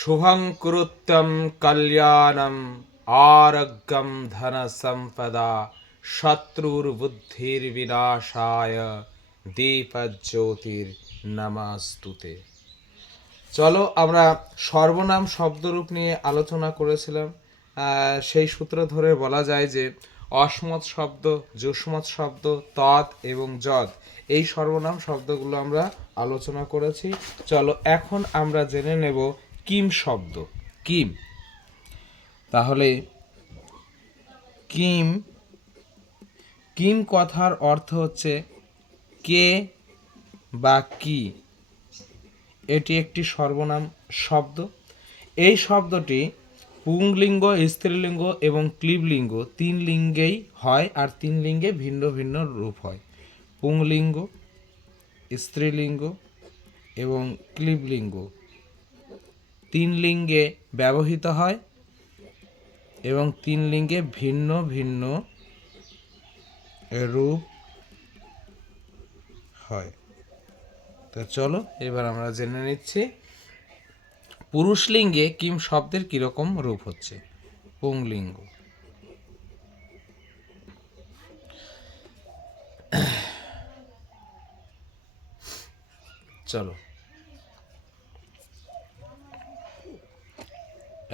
শুভঙ্করুত্তম কল্যাণম আরোগ্যম ধন সম্পদা শত্রুর বুদ্ধির বিনাশায় দীপজ্যোতির নমস্তুতে। চলো আমরা সর্বনাম শব্দরূপ নিয়ে আলোচনা করেছিলাম। সেই সূত্র ধরে বলা যায় যে অসমত শব্দ, যুষ্মৎ শব্দ, তৎ এবং যদ, এই সর্বনাম শব্দগুলো আমরা আলোচনা করেছি। চলো এখন আমরা জেনে নেব কিম শব্দ। কিম, তাহলে কিম কিম কথার অর্থ হচ্ছে কে বা কি। এটি একটি সর্বনাম শব্দ। এই শব্দটি পুংলিঙ্গ, স্ত্রীলিঙ্গ এবং ক্লীবলিঙ্গ তিন লিঙ্গেই হয়, আর তিন লিঙ্গে ভিন্ন ভিন্ন রূপ হয়। পুংলিঙ্গ, স্ত্রীলিঙ্গ এবং ক্লীবলিঙ্গ তিন লিঙ্গে ব্যবহৃত হয় এবং তিন লিঙ্গে ভিন্ন ভিন্ন রূপ হয়। তো চলো এবার আমরা জেনে নিচ্ছি পুরুষলিঙ্গে কিম শব্দের কিরকম রূপ হচ্ছে। পুংলিঙ্গ, চলো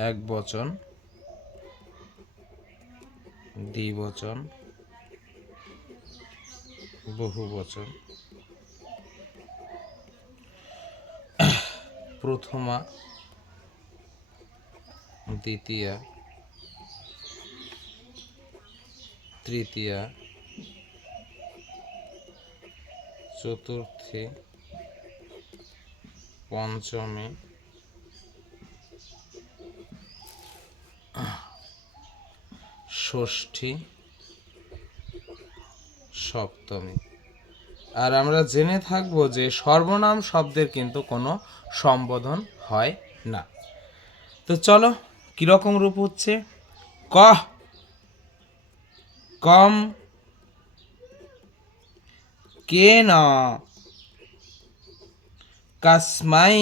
এক বচন, দ্বিবচন, বহুবচন, প্রথমা, দ্বিতীয়া, তৃতীয়া, চতুর্থী, পঞ্চমী, ষষ্ঠী, সপ্তমী। আর আমরা জেনে থাকবো যে সর্বনাম শব্দের কিন্তু কোনো সম্বোধন হয় না। তো চলো কিরকম রূপ হচ্ছে। কহ, কম, কেন, কস্মাই,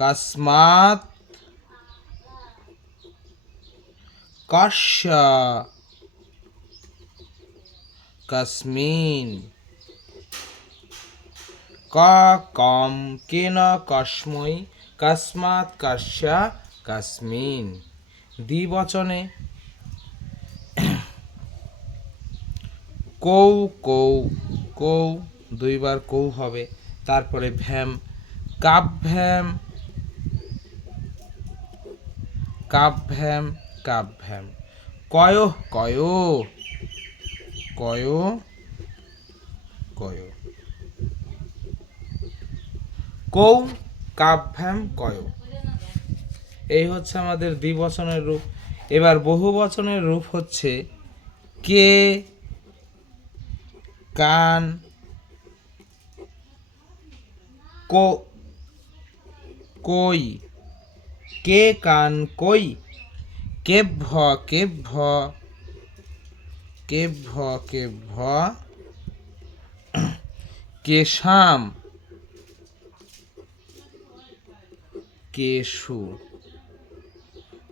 কস্মাৎ, কস্য, কস্মিন। ক, কম, কেন, কস্মৈ, কস্মাৎ, কস্য, কস্মিন। দ্বিবচনে কৌ, কৌ, কৌ, দুইবার কৌ হবে, তারপরে ভ্যাম, কাব্যম, কাব্যম, কাব্যম। কয়, কয়, কয়, কয়। কৌ, কাব্যম, কয়। এই হচ্ছে আমাদের দ্বিবচনের রূপ। এবার বহুবচনের রূপ হচ্ছে কে, কান, কই, কে, কান, কই, কেভ্য, কেভ্য, কেভ্য, কেভ্য, কেশাম, কেশু।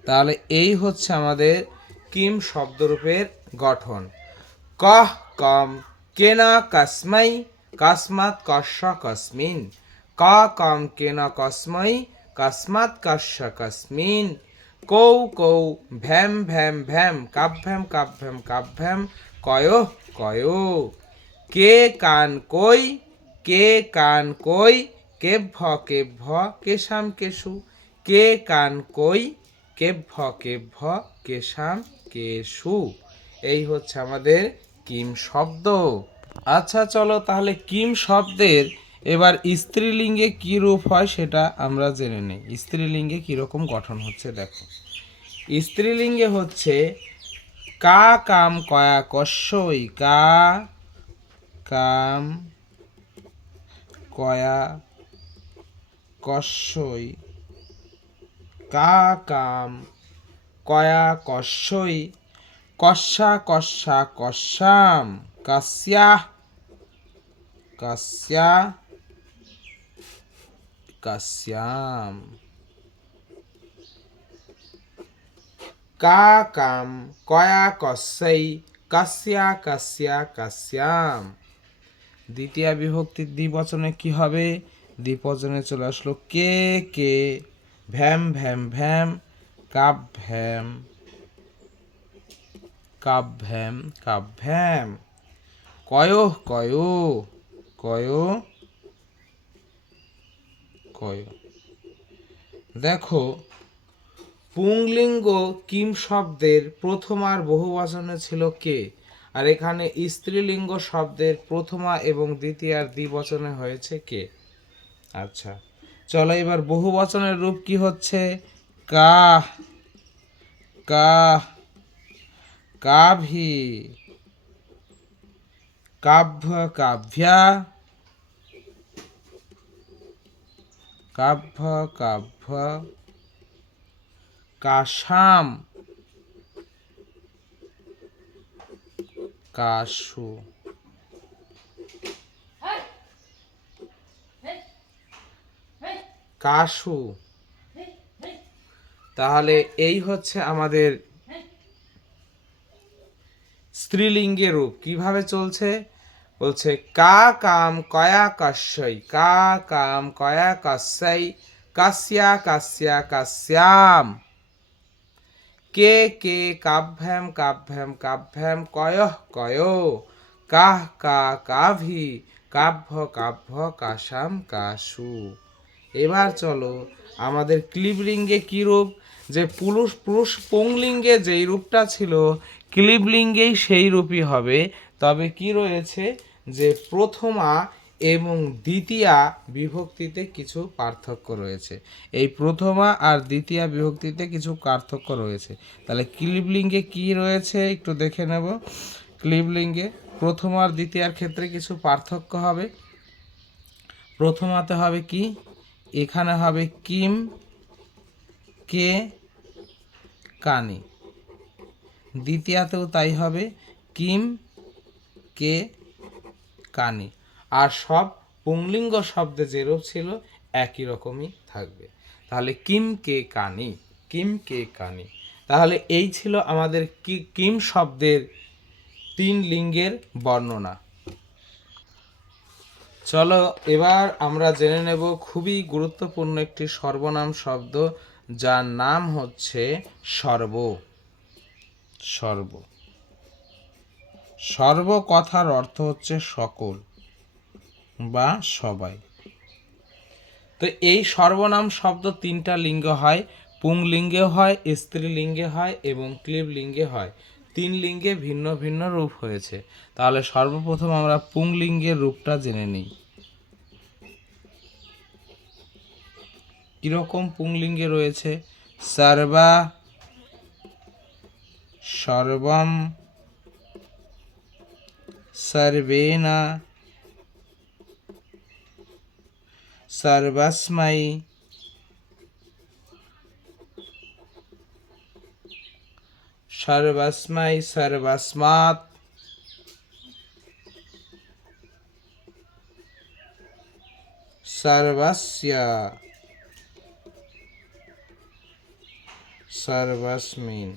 তাহলে এই হচ্ছে আমাদের কিম শব্দরূপের গঠন। কহ, কম, কেনা, কস্मै, কস্মাৎ, কস্য, কস্মিন। ক, কম, কেন, কস্मै, কস্মাৎ, কস্য, কস্মিন। কৌ, কৌ, ভ্যাম, ভ্যাম, ভ্যাম, কাব্যম, কাব্যম, কাব্যম। কয়, কয়। কে, কান, কই, কে, কান, কই, কেভ্য, কেভ্য, কেশাম, কেশু। কে, কান, কই, কেভ্য, কেভ্য, কেশাম, কেশু। এই হচ্ছে আমাদের কিম শব্দ। আচ্ছা চলো তাহলে কিম শব্দের এবার স্ত্রীলিঙ্গে কি রূপ হয় সেটা আমরা জেনে নেই। স্ত্রীলিঙ্গে কিরকম গঠন হচ্ছে দেখো। স্ত্রীলিঙ্গে হচ্ছে কা, কাম, কয়া, কস্যই। কা, কাম, কয়া, কস্যই। কা, কাম, কয়া, কস্যই। কস্যা, কস্যা, কস্যাম। কস্যাহ, কস্যা, কাস্যাম। কা কাম কয়া কস্যৈ কাস্যা কাস্যা কাস্যাম। দ্বিতীয় বিভক্তির দ্বিবচনে কি হবে? দ্বিবচনে চলে আসলো কে কে, ভ্যাম ভ্যাম ভ্যাম, কাভ্যাম কাভ্যাম কাভ্যাম, কয়োঃ কয়ো কয়ো কয়ো। দেখো পুংলিঙ্গ কিম শব্দের প্রথমা আর বহুবচনে ছিল কে, আর এখানে স্ত্রীলিঙ্গ শব্দের প্রথমা এবং দ্বিতীয় আর দ্বিবচনে হয়েছে কে। আচ্ছা চলো এবার বহুবচনের রূপ কি হচ্ছে? কা কা কাভি, কাভ্য কাভ্যা, কাভ্য কাভ্য, কাশাম কাশু। কাশু। তাহলে এই হচ্ছে আমাদের স্ত্রীলিঙ্গের রূপ। কিভাবে চলছে? বলছে কা কাম কয়া কাশ্যই, কা কাম কয়া কাশ্যই, কাস্যা কাস্যা কাস্যাম, কে কে কাভ্যাম কাভ্যাম কাভ্যাম, কয়ঃ কয়ো, কাহ কা কাভি, কাভ্য কাভ্য, কাশাম কাশু। এবার চলো আমাদের ক্লিবলিঙ্গে কি রূপ? যে পুরুষ পুরুষ পুংলিঙ্গে যেই রূপটা ছিল ক্লিবলিঙ্গেই সেই রূপই হবে। তবে কি রয়েছে? যে প্রথমা এবং দ্বিতীয়া বিভক্তিতে কিছু পার্থক্য রয়েছে। এই প্রথমা আর দ্বিতীয়া বিভক্তিতে কিছু পার্থক্য রয়েছে। তাহলে ক্লিবলিঙ্গে কি রয়েছে একটু দেখে নেব। ক্লিবলিঙ্গে প্রথম আর দ্বিতীয়ার ক্ষেত্রে কিছু পার্থক্য হবে। প্রথমাতে হবে কি? এখানে হবে কিম কে কানি। দ্বিতীয়াতেও তাই হবে কিম কে কানি। আর সব পুংলিঙ্গ শব্দে যেরূপ ছিল একই রকমই থাকবে। তাহলে কিম কে কানি, কিম কে কানি। তাহলে এই ছিল আমাদের কিম শব্দের 3 লিঙ্গের বর্ণনা। চলো এবার আমরা জেনে নেব খুবই গুরুত্বপূর্ণ একটি সর্বনাম শব্দ, যার নাম হচ্ছে সর্ব। সর্ব, সর্ব কথার অর্থ হচ্ছে সকল বা সবাই। তো এই সর্বনাম শব্দ 3টা লিঙ্গ হয়, পুংলিঙ্গে হয়, স্ত্রীলিঙ্গে হয় এবং ক্লিবলিঙ্গে হয়। 3 লিঙ্গে ভিন্ন ভিন্ন রূপ হয়েছে। তাহলে সর্বপ্রথম আমরা পুংলিঙ্গের রূপটা জেনে নিই। কিরকম পুংলিঙ্গে রয়েছে? সর্বা, সর্বম, সর্বেনা, সর্বস্मै, সর্বস্मै, সর্বস্মাৎ, সর্বস্য, সর্বস্মিন।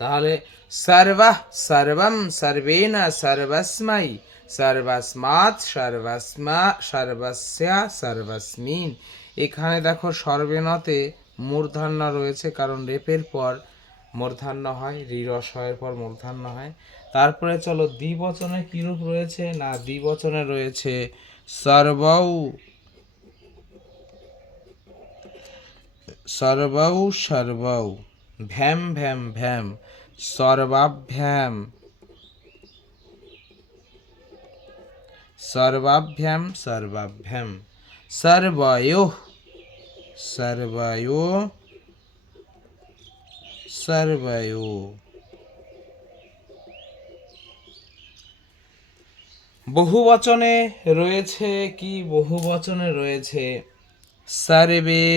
তাহলে সর্বঃ, সর্বম, সর্বেণ, সর্বস্मै, সর্বস্মাৎ, সর্বস্মা, সর্বস্য, সর্বস্মিন। এখানে দেখো সর্বেণতে মূর্ধন্য রয়েছে, কারণ রেপের পর মূর্ধন্য হয়, রিরস্বয়ের পর মূর্ধন্য হয়। তারপরে চলো দ্বিবচনে কি রূপ রয়েছে? না দ্বিবচনে রয়েছে সর্বৌ, সর্বৌ সর্বৌ, ভ্যাম ভ্যাম ভ্যাম, সর্বাভ্যাম, সর্বাভ্যাম সর্বাভ্যাম, সর্বয়োঃ, সর্বয়ো, সর্বয়ো। বহুবচনে রয়েছে কি? বহুবচনে রয়েছে সর্বে,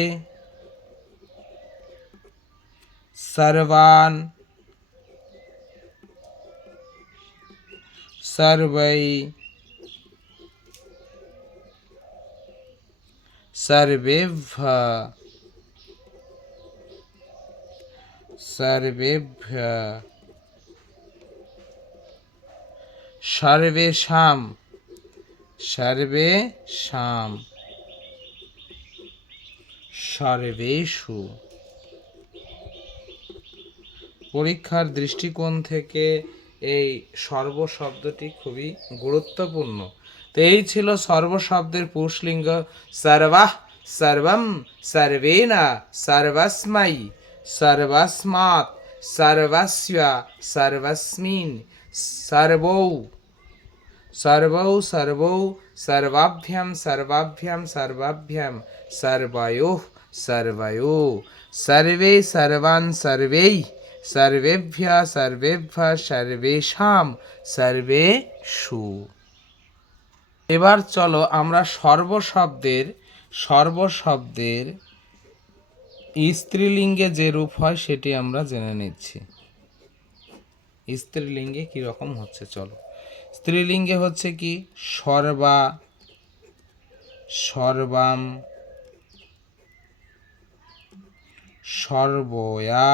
সর্বান, सर्वै सर्वेभ्यः सर्वेभ्यः सर्वेषां सर्वेषां सर्वेषु। পরীক্ষার দৃষ্টিকোণ থেকে এই সর্ব শব্দটি খুবই গুরুত্বপূর্ণ। তো এই ছিল সর্ব শব্দের পুরুষলিঙ্গ। সর্বাঃ সর্বম সর্বেণ সর্বস্मै সর্বস্মাৎ সর্বস্য সর্বস্মিन् সর্বৌ सर्वौ सर्वौ सर्वाभ्यां सर्वाभ्यां सर्वाभ्यां सर्वयोः सर्वयोः सर्वे सर्वान् सर्वैः सर्वेभ्यः सर्वेभ्यः सर्वेषां सर्वेषु। এবার চলো আমরা সর্বশব্দের স্ত্রীলিঙ্গে যে রূপ হয় সেটি আমরা জেনে নিচ্ছি। স্ত্রীলিঙ্গে কি রকম হচ্ছে চলো। স্ত্রীলিঙ্গে হচ্ছে কি সর্বা সর্বাম সর্বয়া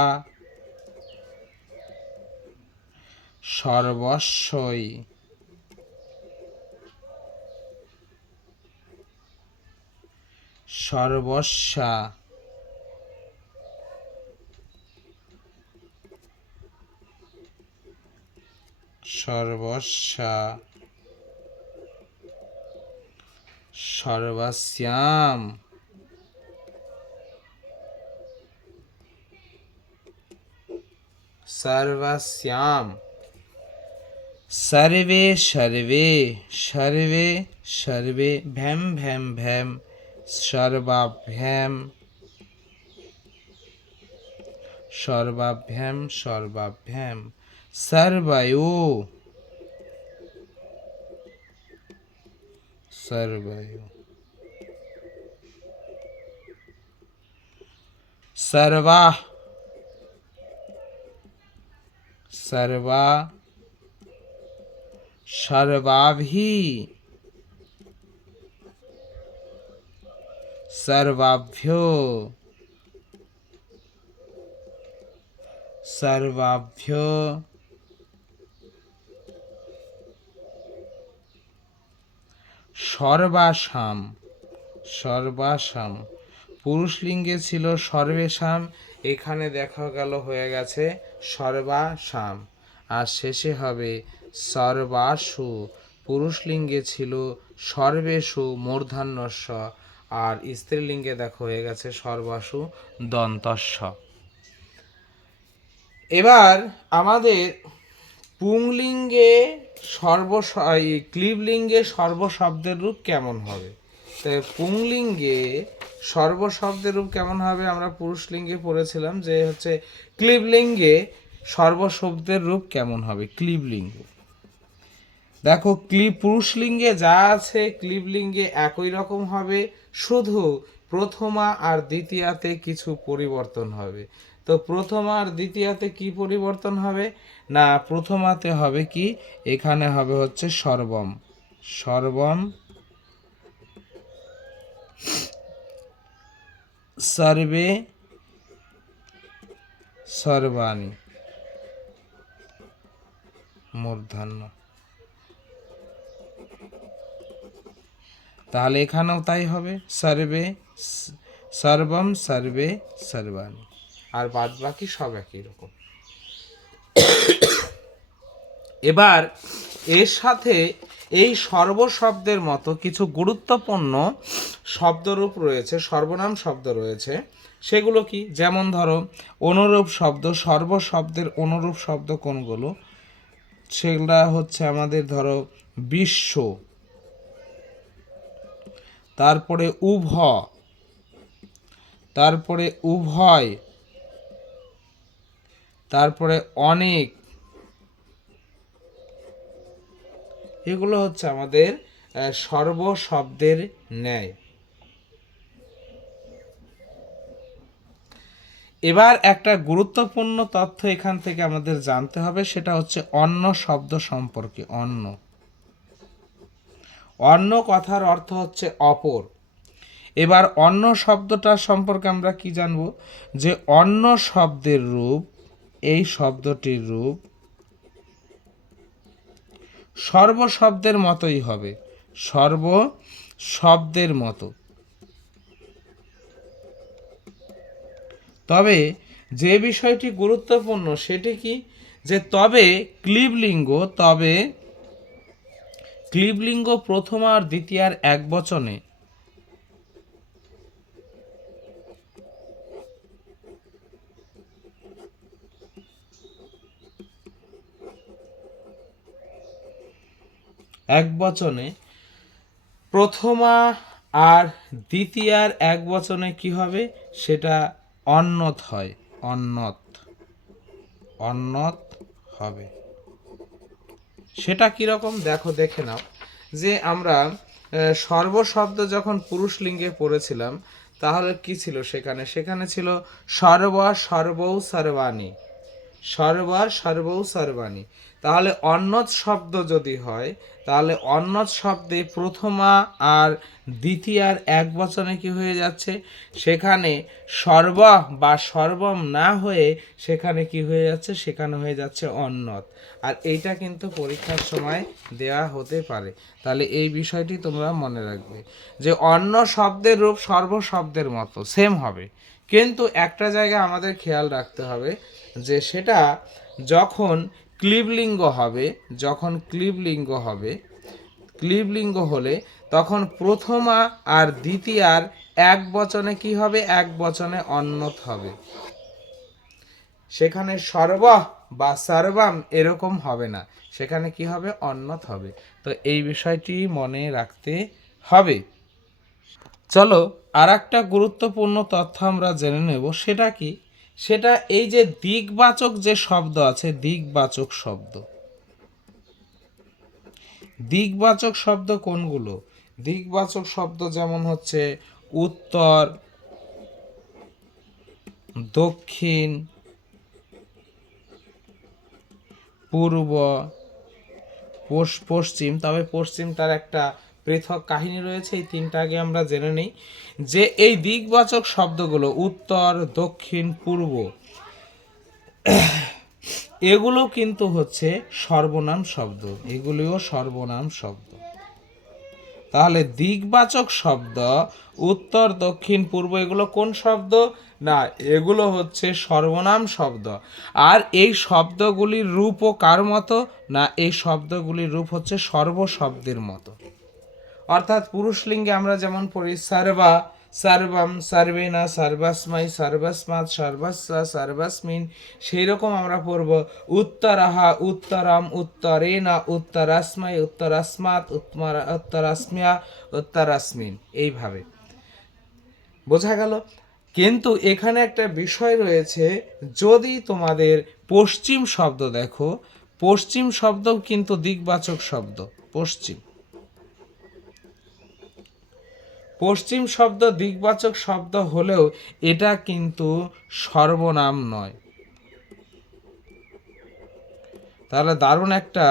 সর্বস্বই সর্বস্যা সর্বস্যা সর্বস্যাম সর্বস্যাম सर्वे सर्वे सर्वे सर्वे भैम भैम भैम सर्वाभ्याम सर्वाभ्याम सर्वाभ्याम सर्वयो सर्वयो सर्वा सर्वा सर्वाभि सर्वाभ्यो सर्वाभ्यो সর্বাসাম সর্বাসাম পুরুষলিঙ্গে ছিল সর্বেশাম, এখানে দেখা গেল হয়ে গেছে সর্বাসাম, আর শেষে হবে সর্বাসু। পুরুষলিঙ্গে ছিল সর্বেষু মূর্ধন্যস্ব, আর স্ত্রীলিঙ্গে দেখো হয়ে গেছে সর্বাসু দন্তস্ব। এবার আমাদের পুংলিঙ্গে ক্লীবলিঙ্গে সর্বশব্দের রূপ কেমন হবে? তাই পুংলিঙ্গে সর্বশব্দের রূপ কেমন হবে আমরা পুরুষলিঙ্গে পড়েছিলাম যে হচ্ছে ক্লীবলিঙ্গে সর্বশব্দের রূপ কেমন হবে। ক্লীবলিঙ্গ দেখো পুরুষলিঙ্গে যা আছে ক্লীবলিঙ্গে একই রকম হবে, শুধু প্রথমা আর দ্বিতীয়াতে কিছু পরিবর্তন হবে। তো প্রথমা আর দ্বিতীয়াতে কি পরিবর্তন হবে না, প্রথমাতে হবে কি এখানে হবে হচ্ছে সর্বম সর্বম सर्वे सर्वाणि মূর্ধন্য। তাহলে এখানেও তাই হবে সর্বে সর্বম সর্বে সর্বাণি, আর বাদ বাকি সব একই রকম। এবার এর সাথে এই সর্বশব্দের মতো কিছু গুরুত্বপূর্ণ শব্দরূপ রয়েছে, সর্বনাম শব্দ রয়েছে। সেগুলো কি, যেমন ধরো অনুরূপ শব্দ, সর্বশব্দের অনুরূপ শব্দ কোনগুলো, সেগুলা হচ্ছে আমাদের ধরো বিশ্ব, তারপরে তারপরে উভয়, তারপরে অনেক, এগুলো হচ্ছে আমাদের সর্বশব্দের ন্যায়। এবার একটা গুরুত্বপূর্ণ তথ্য এখান থেকে আমাদের জানতে হবে, সেটা হচ্ছে অন্য শব্দ সম্পর্কে। অন্য, অন্য কথার অর্থ হচ্ছে অপর। এবার অন্য শব্দটা সম্পর্কে আমরা কি জানব, যে অন্য শব্দের রূপ, এই শব্দটির রূপ সর্ব শব্দের মতোই হবে, সর্ব শব্দের মতো। তবে যে বিষয়টি গুরুত্বপূর্ণ সেটি কি, যে তবে ক্লিবলিঙ্গ প্রথম আর দ্বিতীয়ার এক বচনে প্রথমা আর দ্বিতীয়ার এক বচনে কি হবে, সেটা অন্যত হয়, অন্যত হবে। সেটা কিরকম দেখে নাও, যে আমরা সর্বশব্দ যখন পুরুষ লিঙ্গে পড়েছিলাম, তাহলে কি ছিল সেখানে ছিল সর্বৌ সর্বাণী, সর্বৌ সর্বাণী। তাহলে অন্যত শব্দ যদি হয়, তাহলে অন্যত শব্দে প্রথমা আর দ্বিতীয়ার এক বচনে কি হয়ে যাচ্ছে, সেখানে সর্ব বা সর্বম না হয়ে সেখানে কি হয়ে যাচ্ছে, সেখানে হয়ে যাচ্ছে অন্যত। আর এইটা কিন্তু পরীক্ষার সময় দেয়া হতে পারে। তাহলে এই বিষয়টি তোমরা মনে রাখবে, যে অন্য শব্দের রূপ সর্ব শব্দের মতো সেম হবে, কিন্তু একটা জায়গা আমাদের খেয়াল রাখতে হবে, যে সেটা যখন ক্লিবলিঙ্গ হবে, ক্লিবলিঙ্গ হলে তখন প্রথমা আর দ্বিতীয়ার এক বচনে কি হবে, এক বচনে অন্যত হবে। সেখানে সর্ব বা সর্বম এরকম হবে না, সেখানে কি হবে, অন্যত হবে। তো এই বিষয়টি মনে রাখতে হবে। চলো আর একটা গুরুত্বপূর্ণ তথ্য আমরা জেনে নেব, সেটা কি, সেটা এই যে দিকবাচক যে শব্দ আছে, দিকবাচক শব্দ কোনগুলো, দিকবাচক শব্দ যেমন হচ্ছে উত্তর, দক্ষিণ, পূর্ব, পশ্চিম। তবে পশ্চিমটার একটা পৃথক কাহিনী রয়েছে, এই তিনটা আগে আমরা জেনে নিই। যে এই দিকবাচক শব্দগুলো উত্তর, দক্ষিণ, পূর্ব, এগুলো কিন্তু হচ্ছে সর্বনাম শব্দ, এগুলিও সর্বনাম শব্দ। তাহলে দিকবাচক শব্দ উত্তর, দক্ষিণ, পূর্ব এগুলো কোন শব্দ, না এগুলো হচ্ছে সর্বনাম শব্দ। আর এই শব্দগুলির রূপও কার মতো, না এই শব্দগুলির রূপ হচ্ছে সর্বশব্দের মতো। অর্থাৎ পুরুষলিঙ্গে আমরা যেমন পড়ি সর্বা, সর্বম, সর্বেনা, সর্বস্মৈ, সর্বস্মাৎ, সর্বস্য, সর্বস্মিন, সেই রকম আমরা পড়ব উত্তরাহা, উত্তরম, উত্তরেনা, উত্তরস্মৈ, উত্তরস্মাৎ, উত্তরস্ম্যা, উত্তরস্মিন, এইভাবে। বোঝা গেল? কিন্তু এখানে একটা বিষয় রয়েছে, যদি তোমাদের পশ্চিম শব্দ দেখো, পশ্চিম শব্দ কিন্তু দিকবাচক শব্দ। পশ্চিম শব্দ দিকবাচক শব্দ হলেও এটা কিন্তু সর্বনাম নয়। তাহলে দারুণ একটা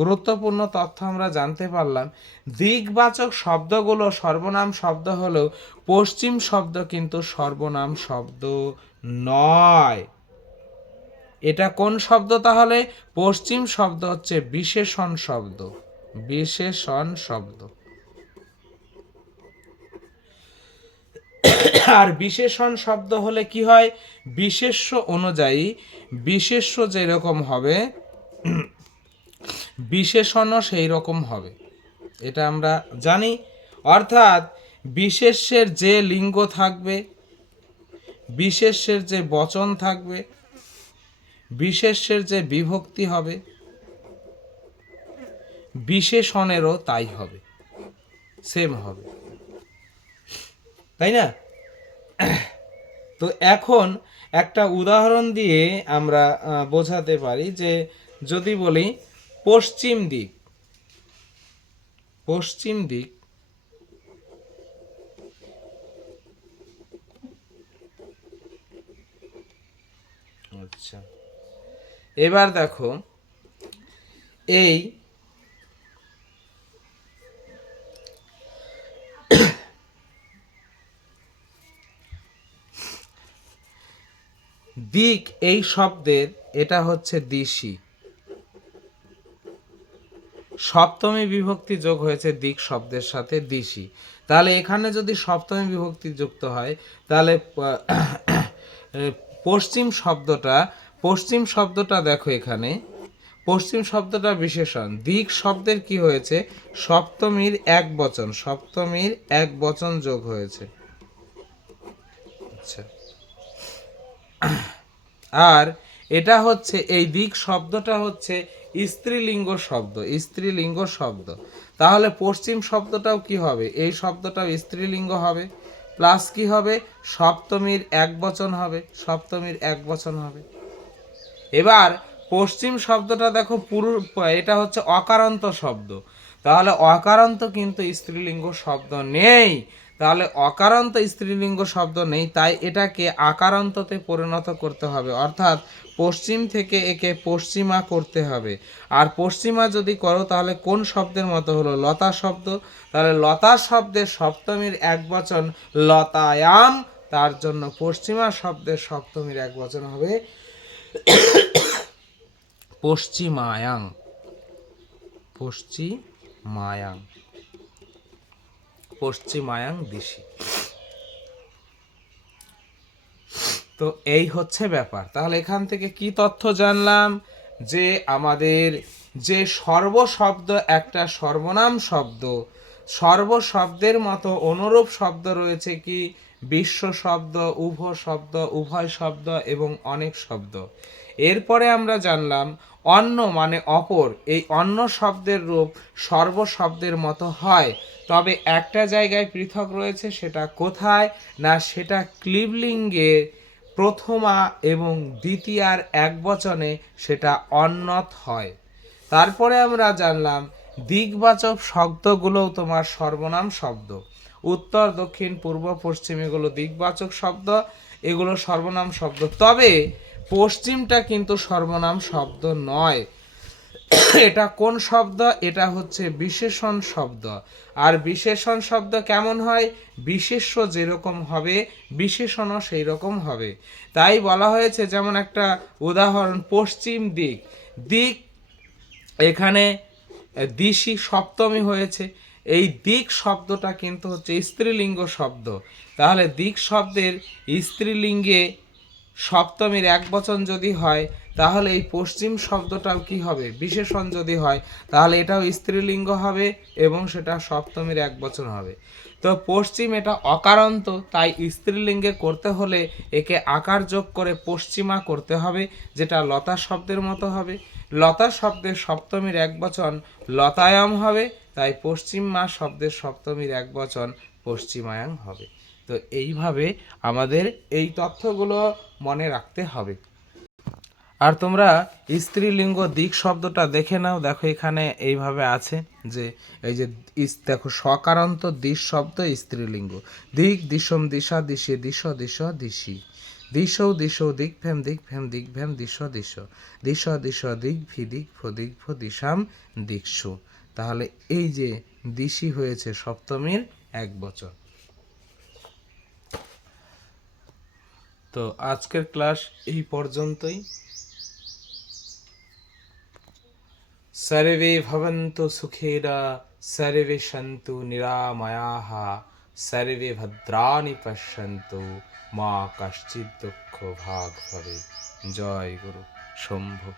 গুরুত্বপূর্ণ তথ্য আমরা জানতে পারলাম, দিকবাচক শব্দগুলো সর্বনাম শব্দ হলেও পশ্চিম শব্দ কিন্তু সর্বনাম শব্দ নয়। এটা কোন শব্দ তাহলে, পশ্চিম শব্দ হচ্ছে বিশেষণ শব্দ। আর বিশেষণ শব্দ হলে কি হয়, বিশেষ্য অনুযায়ী বিশেষ্য যেরকম হবে বিশেষণও সেই রকম হবে, এটা আমরা জানি। অর্থাৎ বিশেষ্যের যে লিঙ্গ থাকবে, বিশেষ্যের যে বচন থাকবে, বিশেষ্যের যে বিভক্তি হবে, বিশেষণেরও তাই হবে, সেম হবে, তাই না? তো এখন একটা উদাহরণ দিয়ে আমরা বোঝাতে পারি, যে যদি বলি পশ্চিম দিক, আচ্ছা, এবার দেখো এই দিক এই শব্দের এটা হচ্ছে দিশি, সপ্তমী বিভক্তি যোগ হয়েছে দিক শব্দের সাথে দিশি। তাহলে এখানে যদি সপ্তমী বিভক্তি যুক্ত হয় তাহলে পশ্চিম শব্দটা দেখো, এখানে পশ্চিম শব্দটা বিশেষণ, দিক শব্দের কি হয়েছে, সপ্তমীর এক বচন যোগ হয়েছে। আচ্ছা, আর এটা হচ্ছে এই দিক শব্দটা হচ্ছে স্ত্রীলিঙ্গ শব্দ। তাহলে পশ্চিম শব্দটাও কি হবে, এই শব্দটাও স্ত্রীলিঙ্গ হবে, প্লাস কি হবে, সপ্তমীর এক বচন হবে। এবার পশ্চিম শব্দটা দেখো এটা হচ্ছে অকারান্ত শব্দ, তাহলে অকারান্ত কিন্তু স্ত্রীলিঙ্গ শব্দ নেই। তাহলে অকারান্ত স্ত্রীলিঙ্গ শব্দ নেই, তাই এটাকে আকারান্ততে পরিণত করতে হবে, অর্থাৎ পশ্চিম থেকে একে পশ্চিমা করতে হবে। আর পশ্চিমা যদি করো তাহলে কোন শব্দের মতো হলো, লতা শব্দ। তাহলে লতা শব্দের সপ্তমীর এক বচন লতায়াম, তার জন্য পশ্চিমা শব্দের সপ্তমীর এক বচন হবে পশ্চিমায়াং। পশ্চিমায়াং দিশি। তো এই হচ্ছে ব্যাপার। তাহলে এখান থেকে কি তথ্য জানলাম, যে আমাদের যে সর্বশব্দ একটা সর্বনাম শব্দ, সর্বশব্দের মতো অনুরূপ শব্দ রয়েছে কি, বিশ্ব শব্দ, উভয় শব্দ এবং অনেক শব্দ। এরপরে আমরা জানলাম অন্য মানে অপর, এই অন্য শব্দের রূপ সর্বশব্দের মতো হয়, তবে একটা জায়গায় পৃথক রয়েছে, সেটা কোথায় না, সেটা ক্লিবলিঙ্গে প্রথমা এবং দ্বিতীয়ার এক বচনে সেটা অন্যথ হয়। তারপরে আমরা জানলাম দিকবাচক শব্দগুলোও তোমার সর্বনাম শব্দ, উত্তর দক্ষিণ পূর্ব পশ্চিম এগুলো দিকবাচক শব্দ, এগুলো সর্বনাম শব্দ। তবে পশ্চিমটা কিন্তু সর্বনাম শব্দ নয়, এটা কোন শব্দ, এটা হচ্ছে বিশেষণ শব্দ। আর বিশেষণ শব্দ কেমন হয়, বিশেষ্য যেরকম হবে বিশেষণও সেই রকম হবে। তাই বলা হয়েছে, যেমন একটা উদাহরণ, পশ্চিম দিক, এখানে দিশি সপ্তমী হয়েছে, এই দিক শব্দটা কিন্তু হচ্ছে স্ত্রীলিঙ্গ শব্দ। তাহলে দিক শব্দের স্ত্রীলিঙ্গে সপ্তমীর এক বচন যদি হয়, তাহলে এই পশ্চিম শব্দটাও কি হবে, বিশেষণ যদি হয়, তাহলে এটাও স্ত্রীলিঙ্গ হবে এবং সেটা সপ্তমীর এক বচন হবে। তো পশ্চিম এটা অকারান্ত, তাই স্ত্রীলিঙ্গে করতে হলে একে আকার যোগ করে পশ্চিমা করতে হবে, যেটা লতা শব্দের মতো হবে। লতা শব্দের সপ্তমীর এক বচন লতায়াম হবে, তাই পশ্চিমা শব্দের সপ্তমীর এক বচন পশ্চিমায়াং হবে। তো এইভাবে আমাদের এই তথ্যগুলো মনে রাখতে হবে। আর তোমরা স্ত্রীলিঙ্গ দিক শব্দটা দেখে নাও, দেখো এখানে এইভাবে আছে, যে এই যে দেখো সকারান্ত দিশ শব্দ স্ত্রীলিঙ্গ, দিক দিশম দিশা দিশে দিশি, দিশৌ দিকভ্যাম দিকভ্যাম দিশ দিকভো দিশাম দিকশু। তাহলে এই যে দিশি হয়েছে সপ্তমীর এক বচন। তো আজকের ক্লাস এই পর্যন্তই। सर्वे भवन्तु सुखेना, सर्वे सन्तु निरामयाः, सर्वे भद्राणि पश्यन्तु, मा कश्चित् दुःखभाग् भवेत्। जय गुरु शम्भु।